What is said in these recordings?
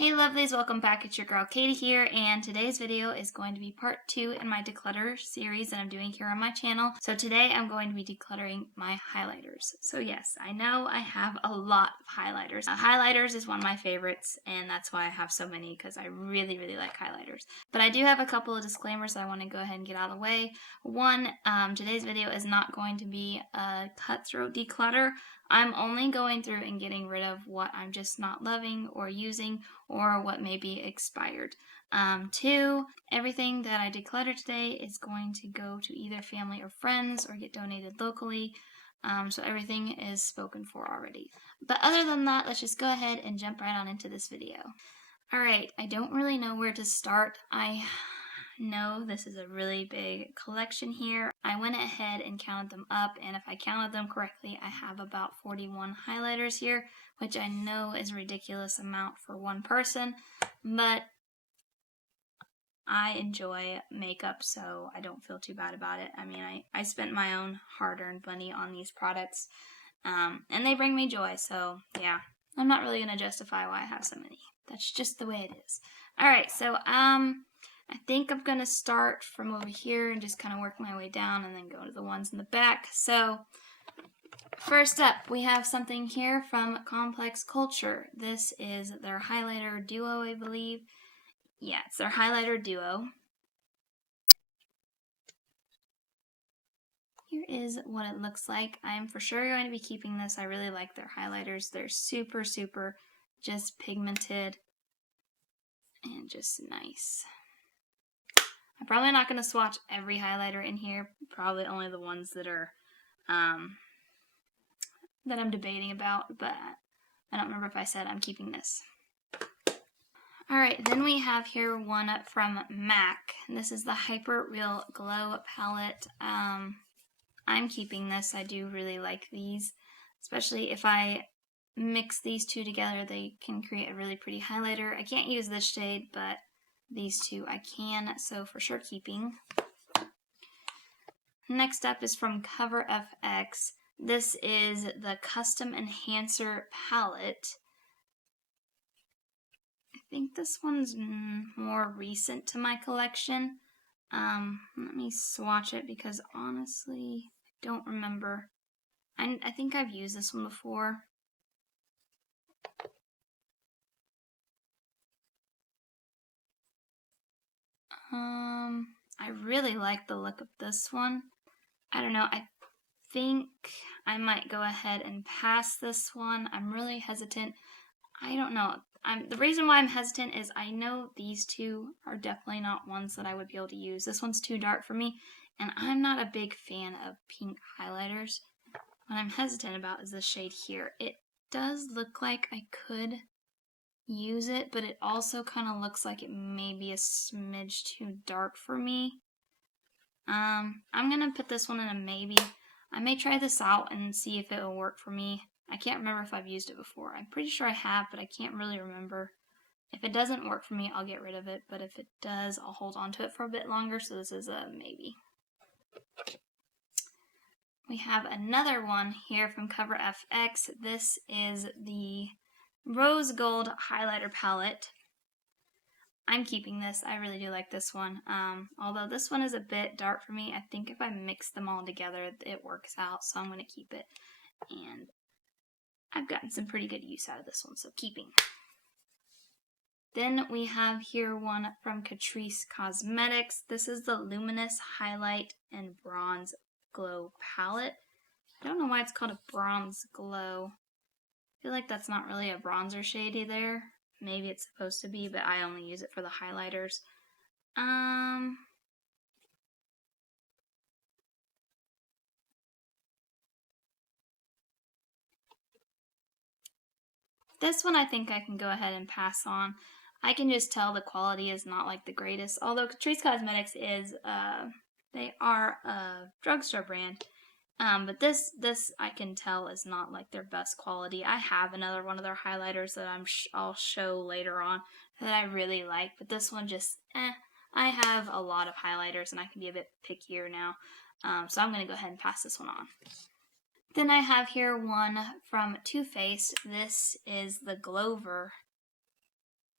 Hey lovelies, welcome back. It's your girl Katie here, and today's video is going to be part 2 in my declutter series that I'm doing here on my channel. So today I'm going to be decluttering my highlighters. So yes, I know I have a lot of highlighters. Highlighters is one of my favorites, and that's why I have so many, because I really like highlighters. But I do have a couple of disclaimers I want to go ahead and get out of the way. One, today's video is not going to be a cutthroat declutter. I'm only going through and getting rid of what I'm just not loving or using, or what may be expired. Two, everything that I declutter today is going to go to either family or friends or get donated locally. So everything is spoken for already. But other than that, let's just go ahead and jump right on into this video. Alright, I don't really know where to start. I know this is a really big collection here. I went ahead and counted them up, and if I counted them correctly, I have about 41 highlighters here, which I know is a ridiculous amount for one person, but I enjoy makeup, so I don't feel too bad about it. I mean, I spent my own hard-earned money on these products, and they bring me joy, so yeah, I'm not really going to justify why I have so many. That's just the way it is. Alright, so I think I'm going to start from over here and just kind of work my way down and then go to the ones in the back. So first up, we have something here from Complex Culture. This is their highlighter duo, I believe. Yeah, it's their highlighter duo. Here is what it looks like. I'm for sure going to be keeping this. I really like their highlighters. They're super just pigmented and just nice. I'm probably not going to swatch every highlighter in here. Probably only the ones that are that I'm debating about, but I don't remember if I said I'm keeping this. Alright, then we have here one from MAC. This is the Hyper Real Glow palette. I'm keeping this. I do really like these, especially if I mix these two together, they can create a really pretty highlighter. I can't use this shade, but these two I can, so for sure keeping. Next up is from Cover FX. This is the Custom Enhancer palette. I think this one's more recent to my collection. Let me swatch it because honestly, I don't remember. I think I've used this one before. I really like the look of this one. I don't know, I think I might go ahead and pass this one. I'm really hesitant. I don't know. The reason why I'm hesitant is I know these two are definitely not ones that I would be able to use. This one's too dark for me, and I'm not a big fan of pink highlighters. What I'm hesitant about is this shade here. It does look like I could use it, but it also kind of looks like it may be a smidge too dark for me. I'm going to put this one in a maybe. I may try this out and see if it will work for me. I can't remember if I've used it before. I'm pretty sure I have, but I can't really remember. If it doesn't work for me, I'll get rid of it, but if it does, I'll hold on to it for a bit longer, so this is a maybe. We have another one here from Cover FX. This is the Rose Gold Highlighter Palette. I'm keeping this. I really do like this one. Although this one is a bit dark for me, I think if I mix them all together, it works out, so I'm going to keep it. And I've gotten some pretty good use out of this one, so keeping. Then we have here one from Catrice Cosmetics. This is the Luminous Highlight and Bronze Glow Palette. I don't know why it's called a Bronze Glow. I feel like that's not really a bronzer shade either. Maybe it's supposed to be, but I only use it for the highlighters. This one I think I can go ahead and pass on. I can just tell the quality is not like the greatest. Although Catrice Cosmetics is, they are a drugstore brand. But this I can tell is not like their best quality. I have another one of their highlighters that I'll show later on that I really like, but this one just, I have a lot of highlighters and I can be a bit pickier now. So I'm going to go ahead and pass this one on. Then I have here one from Too Faced. This is the Glover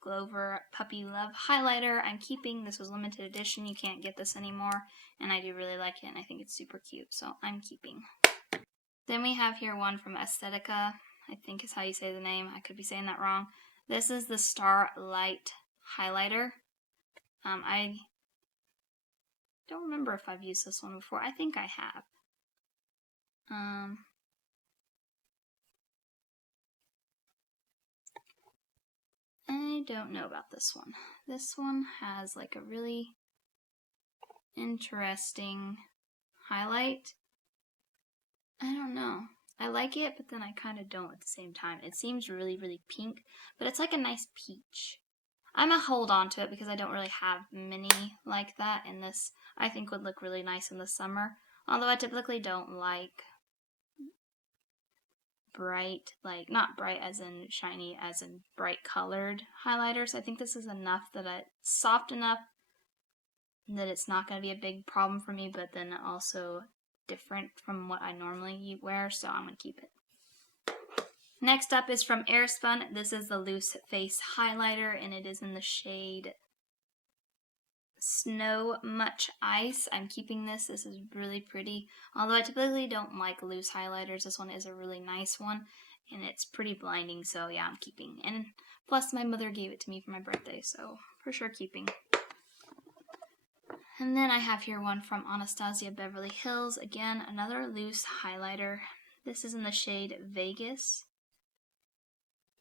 Glover Puppy Love highlighter. I'm keeping. This was limited edition. You can't get this anymore. And I do really like it, and I think it's super cute, so I'm keeping. Then we have here one from Aesthetica, I think is how you say the name. I could be saying that wrong. This is the Starlight highlighter. I don't remember if I've used this one before. I think I have. I don't know about this one. This one has like a really interesting highlight. I don't know. I like it, but then I kind of don't at the same time. It seems really, really pink, but it's like a nice peach. I'm going to hold on to it because I don't really have many like that, and this I think would look really nice in the summer. Although I typically don't like bright, like not bright as in shiny, as in bright colored highlighters. I think this is enough that it's soft enough that it's not going to be a big problem for me, but then also different from what I normally wear, so I'm going to keep it. Next up is from Airspun. This is the Loose Face highlighter, and it is in the shade Snow Much Ice. I'm keeping this. This is really pretty. Although I typically don't like loose highlighters, this one is a really nice one, and it's pretty blinding, so yeah, I'm keeping. And plus, my mother gave it to me for my birthday, so for sure keeping. And then I have here one from Anastasia Beverly Hills. Again, another loose highlighter. This is in the shade Vegas.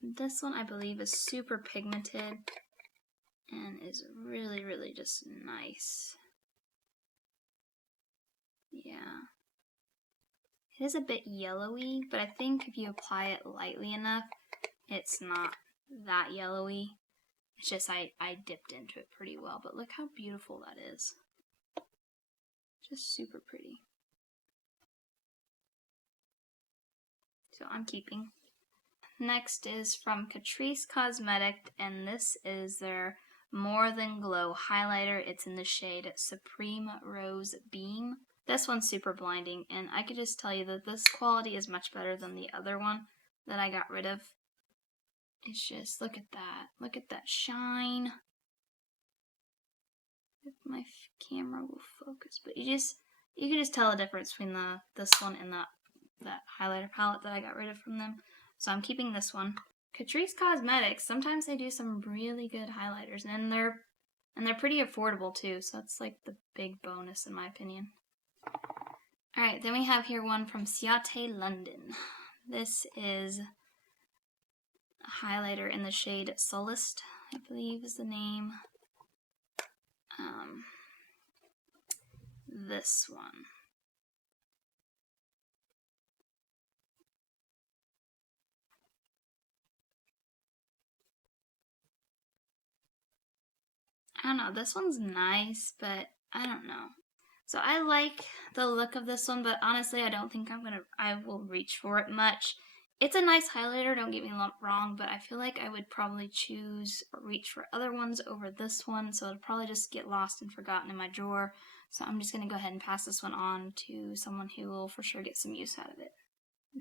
This one I believe is super pigmented and is really, really just nice. Yeah. It is a bit yellowy, but I think if you apply it lightly enough, it's not that yellowy. It's just I dipped into it pretty well, but look how beautiful that is. Just super pretty. So I'm keeping. Next is from Catrice Cosmetics, and this is their More Than Glow highlighter. It's in the shade Supreme Rose Beam. This one's super blinding, and I could just tell you that this quality is much better than the other one that I got rid of. It's just, look at that. Look at that shine. If my camera will focus, but you can just tell the difference between this one and that highlighter palette that I got rid of from them. So I'm keeping this one. Catrice Cosmetics, sometimes they do some really good highlighters, and they're pretty affordable too, so that's like the big bonus in my opinion. Alright, then we have here one from Ciate London. This is a highlighter in the shade Solist, I believe is the name. This one. I don't know, this one's nice, but I don't know. So I like the look of this one, but honestly I don't think I will reach for it much. It's a nice highlighter, don't get me wrong, but I feel like I would probably choose or reach for other ones over this one, so it'll probably just get lost and forgotten in my drawer. So I'm just going to go ahead and pass this one on to someone who will for sure get some use out of it.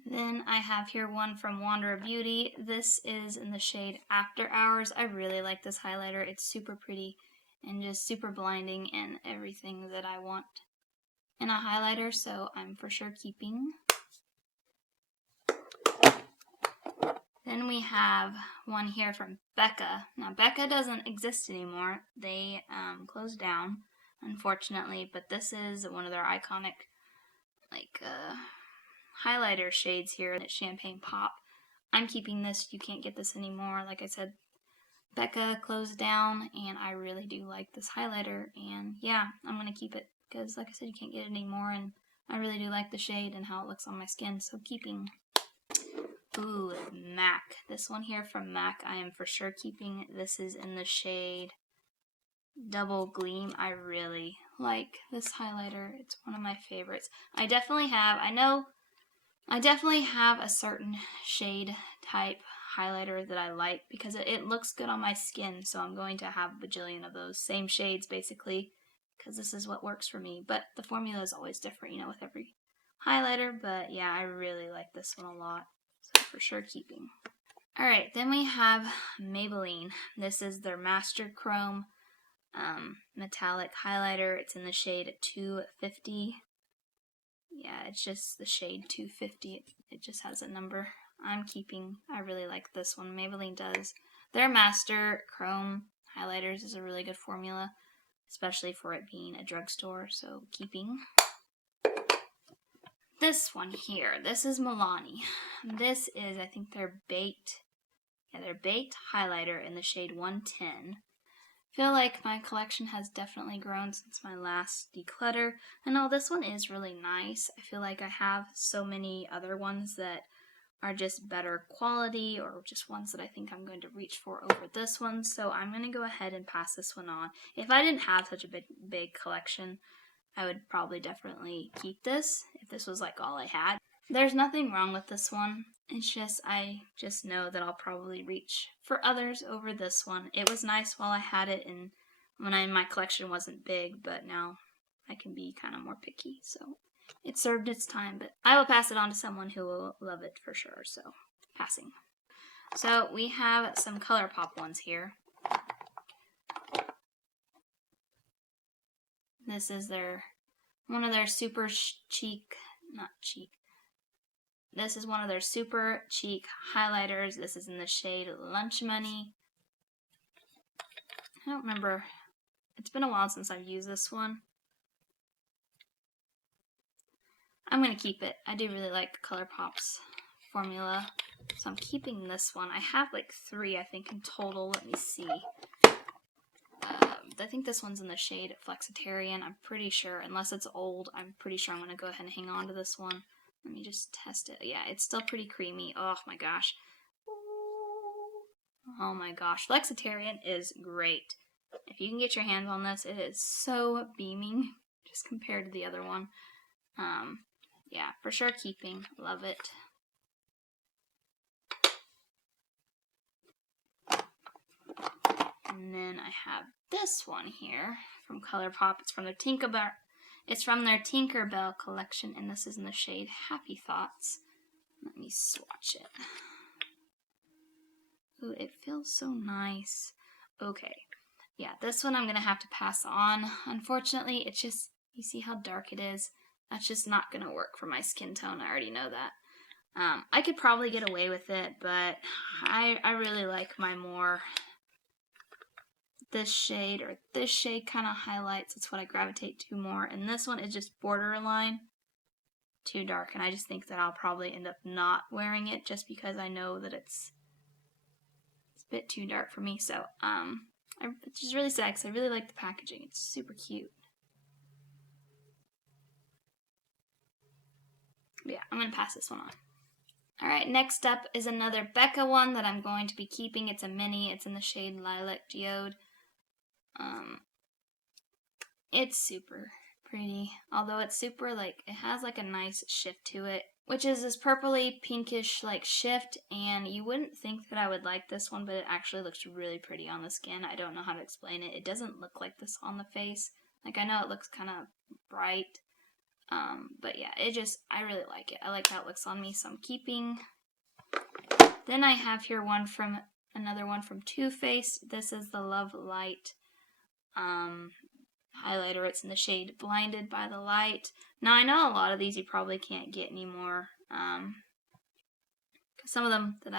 Then I have here one from Wanderer Beauty. This is in the shade After Hours. I really like this highlighter. It's super pretty and just super blinding and everything that I want in a highlighter, so I'm for sure keeping. Then we have one here from Becca. Now Becca doesn't exist anymore. They closed down, unfortunately, but this is one of their iconic highlighter shades here. It's Champagne Pop. I'm keeping this. You can't get this anymore. Like I said, Becca closed down, and I really do like this highlighter, and yeah, I'm going to keep it because, like I said, you can't get it anymore, and I really do like the shade and how it looks on my skin, so keeping. Ooh, MAC. This one here from MAC, I am for sure keeping. This is in the shade Double Gleam. I really like this highlighter. It's one of my favorites. I definitely have a certain shade type highlighter that I like because it looks good on my skin, so I'm going to have a bajillion of those same shades basically because this is what works for me. But the formula is always different, you know, with every highlighter. But yeah, I really like this one a lot. So for sure keeping. Alright, then we have Maybelline. This is their Master Chrome metallic highlighter. It's in the shade 250. Yeah, it's just the shade 250. It just has a number. I really like this one. Maybelline does. Their Master Chrome highlighters is a really good formula, especially for it being a drugstore, so keeping. This one here, this is Milani. This is, I think, their Baked highlighter in the shade 110. I feel like my collection has definitely grown since my last declutter. And no, this one is really nice. I feel like I have so many other ones that are just better quality, or just ones that I think I'm going to reach for over this one. So I'm going to go ahead and pass this one on. If I didn't have such a big collection, I would probably definitely keep this if this was like all I had. There's nothing wrong with this one. It's just, I just know that I'll probably reach for others over this one. It was nice while I had it and when my collection wasn't big, but now I can be kind of more picky. So it served its time, but I will pass it on to someone who will love it for sure. So passing. So we have some ColourPop ones here. This is one of their super cheek, not cheek. This is one of their super cheek highlighters. This is in the shade Lunch Money. I don't remember. It's been a while since I've used this one. I'm going to keep it. I do really like ColourPop's formula, so I'm keeping this one. I have like 3, I think, in total. Let me see. I think this one's in the shade Flexitarian. I'm pretty sure, unless it's old, I'm pretty sure I'm going to go ahead and hang on to this one. Let me just test it. Yeah, it's still pretty creamy. Oh my gosh. Oh my gosh. Flexitarian is great. If you can get your hands on this, it is so beaming just compared to the other one. Yeah, for sure keeping. Love it. And then I have this one here from ColourPop. It's from their Tinkerbell collection, and this is in the shade Happy Thoughts. Let me swatch it. Ooh, it feels so nice. Okay. Yeah, this one I'm going to have to pass on. Unfortunately, it's just, you see how dark it is? That's just not going to work for my skin tone. I already know that. I could probably get away with it, but I really like my more this shade kind of highlights. It's what I gravitate to more. And this one is just borderline too dark. And I just think that I'll probably end up not wearing it just because I know that it's a bit too dark for me. So, it's just really sad because I really like the packaging. It's super cute. But yeah, I'm going to pass this one on. Alright, next up is another Becca one that I'm going to be keeping. It's a mini. It's in the shade Lilac Geode. It's super pretty. Although it's super, like, it has like a nice shift to it, which is this purpley pinkish like shift, and you wouldn't think that I would like this one, but it actually looks really pretty on the skin. I don't know how to explain it. It doesn't look like this on the face. Like, I know it looks kind of bright. But yeah, I really like it. I like how it looks on me, so I'm keeping. Then I have here another one from Too Faced. This is the Love Light highlighter. It's in the shade Blinded by the Light. Now, I know a lot of these you probably can't get anymore, because some of them that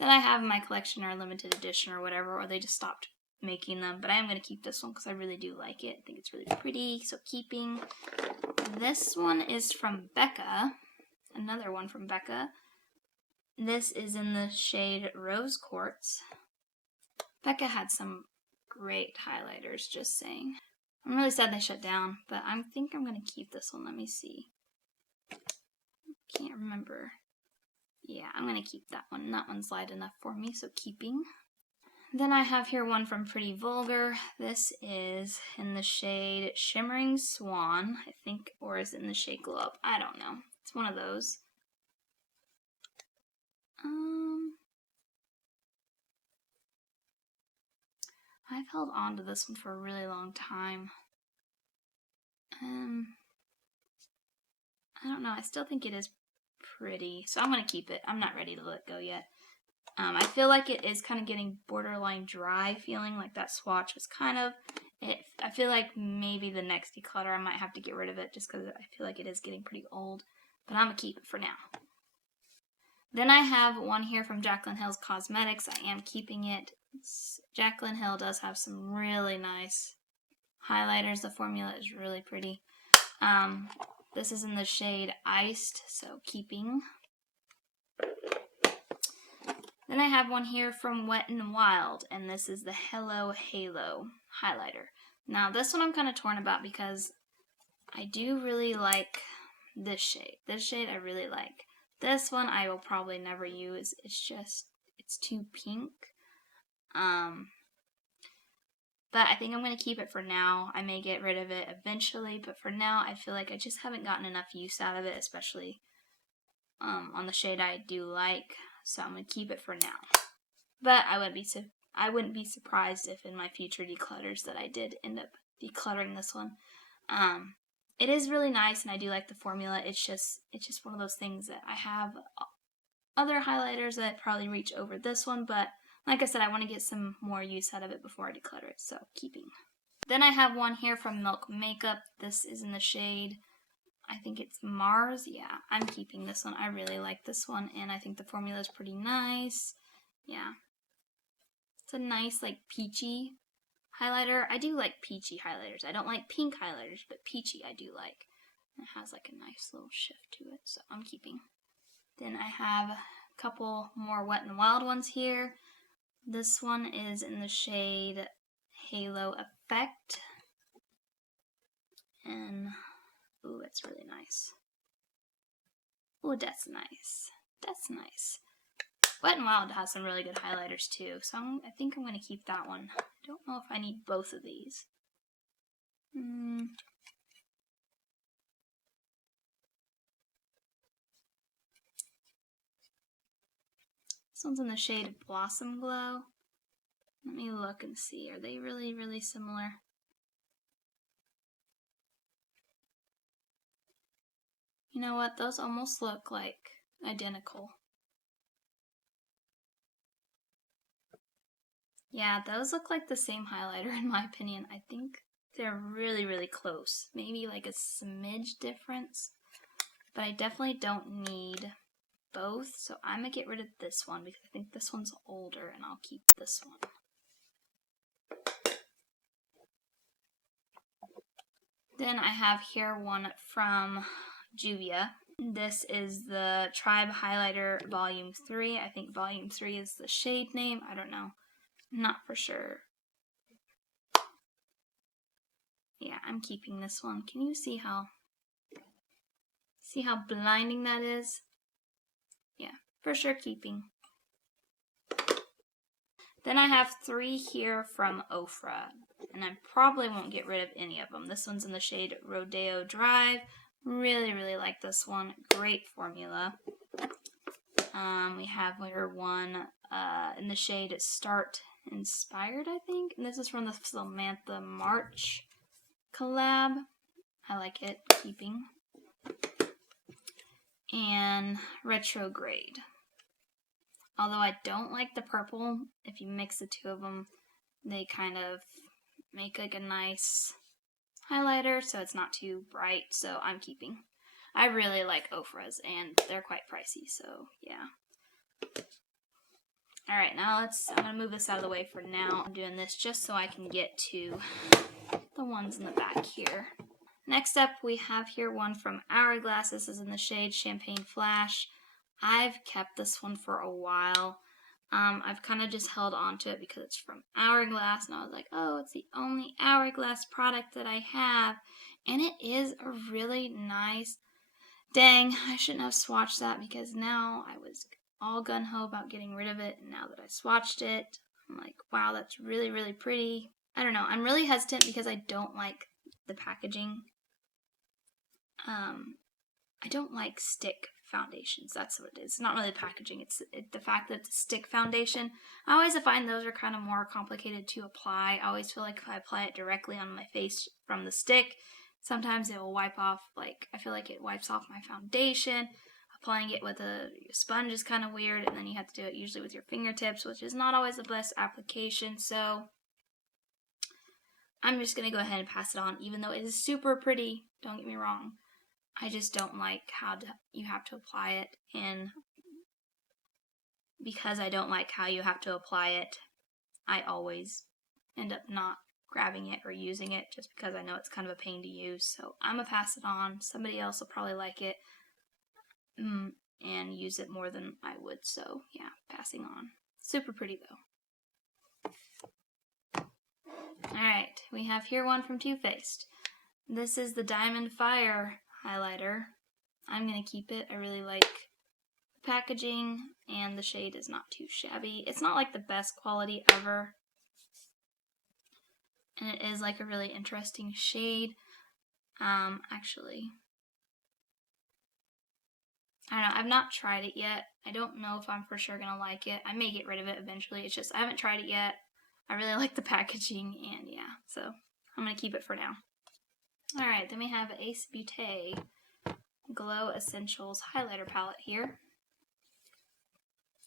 I have in my collection are limited edition or whatever, or they just stopped making them. But I am going to keep this one because I really do like it. I think it's really pretty, so keeping. This one is from Becca. Another one from Becca. This is in the shade Rose Quartz. Becca had some great highlighters, just saying. I'm really sad they shut down, but I think I'm going to keep this one. Let me see. Can't remember. Yeah, I'm going to keep that one. That one's light enough for me, so keeping. Then I have here one from Pretty Vulgar. This is in the shade Shimmering Swan, I think, or is it in the shade Glow Up? I don't know. It's one of those. I've held on to this one for a really long time. I don't know. I still think it is pretty, so I'm going to keep it. I'm not ready to let go yet. I feel like it is kind of getting borderline dry feeling, like that swatch was kind of, I feel like maybe the next declutter I might have to get rid of it just because I feel like it is getting pretty old, but I'm going to keep it for now. Then I have one here from Jaclyn Hill's Cosmetics. I am keeping it. Jaclyn Hill does have some really nice highlighters. The formula is really pretty. This is in the shade Iced, so keeping. Then I have one here from Wet n Wild, and this is the Hello Halo highlighter. Now this one I'm kind of torn about because I do really like this shade. This shade I really like. This one I will probably never use. It's too pink. But I think I'm going to keep it for now. I may get rid of it eventually, but for now I feel like I just haven't gotten enough use out of it, especially on the shade I do like. So I'm going to keep it for now. But I wouldn't be surprised if in my future declutters that I did end up decluttering this one. It is really nice, and I do like the formula. It's just one of those things that I have other highlighters that probably reach over this one, but like I said, I want to get some more use out of it before I declutter it, so keeping. Then I have one here from Milk Makeup. This is in the shade, I think it's Mars. Yeah, I'm keeping this one. I really like this one, and I think the formula is pretty nice. Yeah. It's a nice, like, peachy highlighter. I do like peachy highlighters. I don't like pink highlighters, but peachy I do like. It has, like, a nice little shift to it, so I'm keeping. Then I have a couple more Wet n Wild ones here. This one is in the shade Halo Effect. And, ooh, it's really nice. Ooh, that's nice. That's nice. Wet n Wild has some really good highlighters too, so I think I'm going to keep that one. I don't know if I need both of these. This one's in the shade Blossom Glow. Let me look and see. Are they really, really similar? You know what? Those almost look like identical. Yeah, those look like the same highlighter in my opinion. I think they're really, really close. Maybe like a smidge difference. But I definitely don't need both, so I'm going to get rid of this one because I think this one's older, and I'll keep this one. Then I have here one from Juvia. This is the Tribe Highlighter Volume 3. I think Volume 3 is the shade name. I don't know. I'm not for sure. Yeah, I'm keeping this one. Can you see how blinding that is? Yeah, for sure keeping. Then I have 3 here from Ofra, and I probably won't get rid of any of them. This one's in the shade Rodeo Drive. Really, really like this one. Great formula. We have here one in the shade Start Inspired, I think. And this is from the Samantha March collab. I like it. Keeping. And Retrograde. Although I don't like the purple, if you mix the two of them, they kind of make like a nice highlighter, so it's not too bright, so I'm keeping. I really like Ofra's, and they're quite pricey, so yeah. Alright, now I'm going to move this out of the way for now. I'm doing this just so I can get to the ones in the back here. Next up, we have here one from Hourglass. This is in the shade Champagne Flash. I've kept this one for a while. I've kind of just held on to it because it's from Hourglass, and I was like, oh, it's the only Hourglass product that I have. And it is a really nice... Dang, I shouldn't have swatched that because now I was all gung-ho about getting rid of it, and now that I swatched it, I'm like, wow, that's really, really pretty. I don't know, I'm really hesitant because I don't like the packaging. I don't like stick foundations. That's what it is. It's not really the packaging. It's the fact that it's a stick foundation. I always find those are kind of more complicated to apply. I always feel like if I apply it directly on my face from the stick, sometimes it will wipe off, like, I feel like it wipes off my foundation. applying it with a sponge is kind of weird, and then you have to do it usually with your fingertips, which is not always the best application. So I'm just going to go ahead and pass it on, even though it is super pretty. Don't get me wrong. I just don't like how you have to apply it, and because I don't like how you have to apply it, I always end up not grabbing it or using it just because I know it's kind of a pain to use. So I'm going to pass it on. Somebody else will probably like it and use it more than I would. So yeah, passing on. Super pretty though. Alright, we have here one from Too Faced. This is the Diamond Fire highlighter. I'm going to keep it. I really like the packaging, and the shade is not too shabby. It's not like the best quality ever, and it is like a really interesting shade. Actually, I don't know. I've not tried it yet. I don't know if I'm for sure going to like it. I may get rid of it eventually. It's just I haven't tried it yet. I really like the packaging, and yeah, so I'm going to keep it for now. Alright, then we have Ace Beauté Glow Essentials highlighter palette here.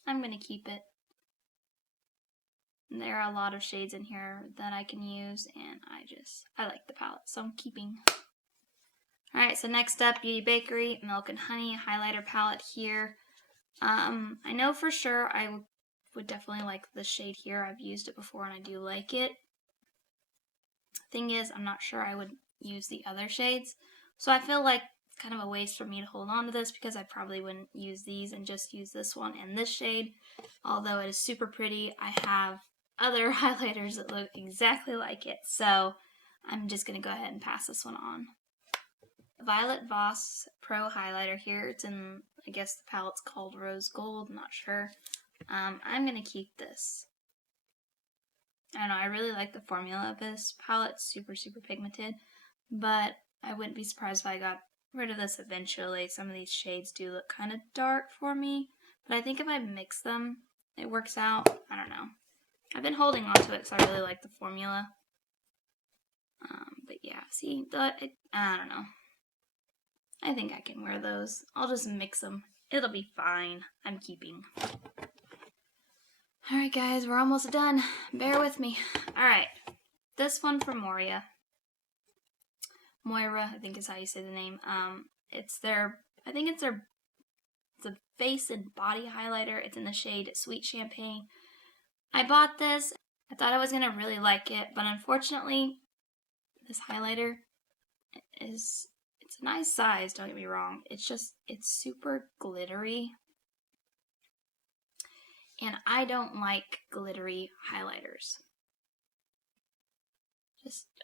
I'm going to keep it. There are a lot of shades in here that I can use, and I like the palette, so I'm keeping. Alright, so next up, Beauty Bakery Milk and Honey highlighter palette here. I know for sure I would definitely like this shade here. I've used it before and I do like it. Thing is, I'm not sure I would use the other shades, so I feel like it's kind of a waste for me to hold on to this because I probably wouldn't use these and just use this one and this shade. Although it is super pretty, I have other highlighters that look exactly like it, so I'm just going to go ahead and pass this one on. Violet Voss Pro highlighter here. It's in, I guess the palette's called Rose Gold, I'm not sure. I'm going to keep this. I don't know, I really like the formula of this palette. It's super, super pigmented, but I wouldn't be surprised if I got rid of this eventually. Some of these shades do look kind of dark for me, but I think if I mix them, it works out. I don't know. I've been holding on to it because I really like the formula. But yeah, see, I don't know. I think I can wear those. I'll just mix them. It'll be fine. I'm keeping. Alright guys, we're almost done. Bear with me. Alright, this one from Moira, I think is how you say the name. It's a face and body highlighter. It's in the shade Sweet Champagne. I bought this. I thought I was going to really like it, but unfortunately, this highlighter it's a nice size, don't get me wrong. It's super glittery. And I don't like glittery highlighters.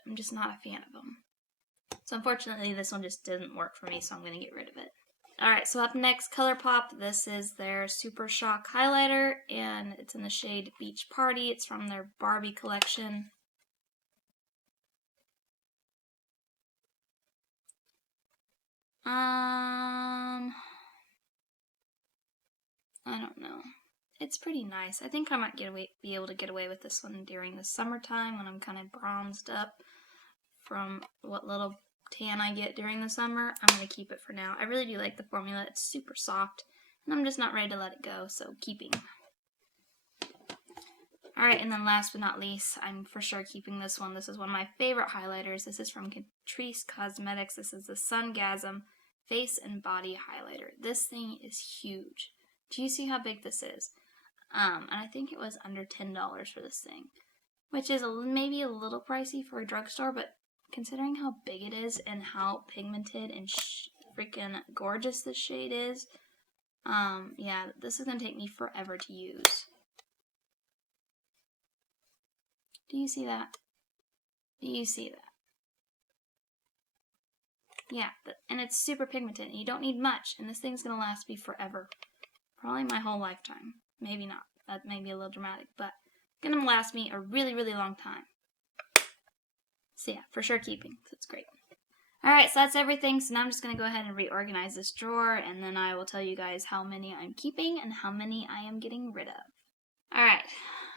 I'm just not a fan of them. So unfortunately, this one just didn't work for me, so I'm going to get rid of it. Alright, so up next, ColourPop. This is their Super Shock highlighter, and it's in the shade Beach Party. It's from their Barbie collection. I don't know. It's pretty nice. I think I might be able to get away with this one during the summertime when I'm kind of bronzed up from what little tan I get during the summer. I'm going to keep it for now. I really do like the formula. It's super soft, and I'm just not ready to let it go, so keeping. Alright, and then last but not least, I'm for sure keeping this one. This is one of my favorite highlighters. This is from Catrice Cosmetics. This is the Sungasm Face and Body Highlighter. This thing is huge. Do you see how big this is? And I think it was under $10 for this thing, which is maybe a little pricey for a drugstore, but considering how big it is and how pigmented and freaking gorgeous this shade is, yeah, this is going to take me forever to use. Do you see that? Do you see that? Yeah, and it's super pigmented, and you don't need much, and this thing's going to last me forever. Probably my whole lifetime. Maybe not. That may be a little dramatic, but it's going to last me a really, really long time. So yeah, for sure keeping. So it's great. Alright, so that's everything. So now I'm just going to go ahead and reorganize this drawer, and then I will tell you guys how many I'm keeping and how many I am getting rid of. Alright,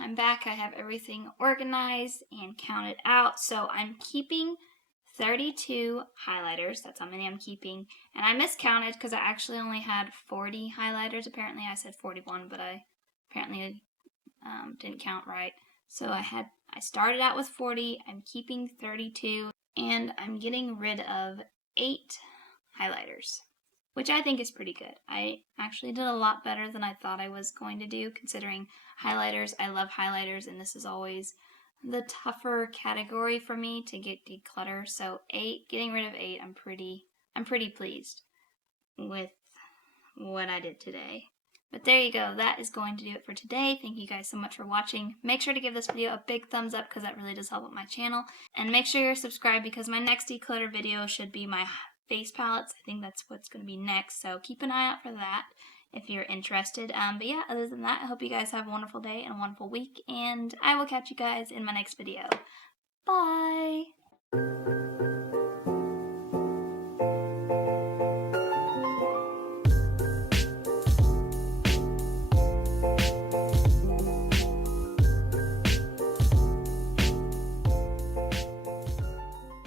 I'm back. I have everything organized and counted out. So I'm keeping 32 highlighters. That's how many I'm keeping. And I miscounted because I actually only had 40 highlighters. Apparently I said 41, but I apparently didn't count right. So I started out with 40, I'm keeping 32, and I'm getting rid of 8 highlighters, which I think is pretty good. I actually did a lot better than I thought I was going to do, considering highlighters. I love highlighters, and this is always the tougher category for me to get declutter. So getting rid of 8, I'm pretty pleased with what I did today. But there you go. That is going to do it for today. Thank you guys so much for watching. Make sure to give this video a big thumbs up because that really does help with my channel. And make sure you're subscribed because my next declutter video should be my face palettes. I think that's what's going to be next. So keep an eye out for that if you're interested. But yeah, other than that, I hope you guys have a wonderful day and a wonderful week. And I will catch you guys in my next video. Bye!